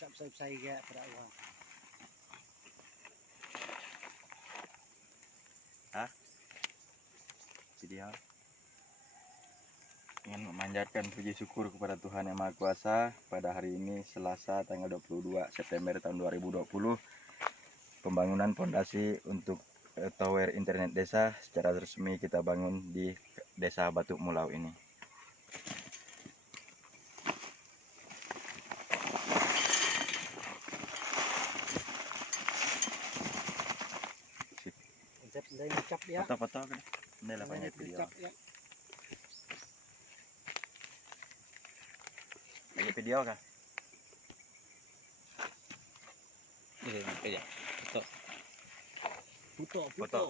bisa besar-besar ya pada uang. Video ingin memanjatkan puji syukur kepada Tuhan Yang Maha Kuasa pada hari ini Selasa tanggal 22 September tahun 2020, pembangunan fondasi untuk tower internet desa secara resmi kita bangun di Desa Batu Mulau ini. Cap ya. Foto-foto kan? Ini lah banyak video. Ya. Banyak video kah? Ini aja. Foto. Foto.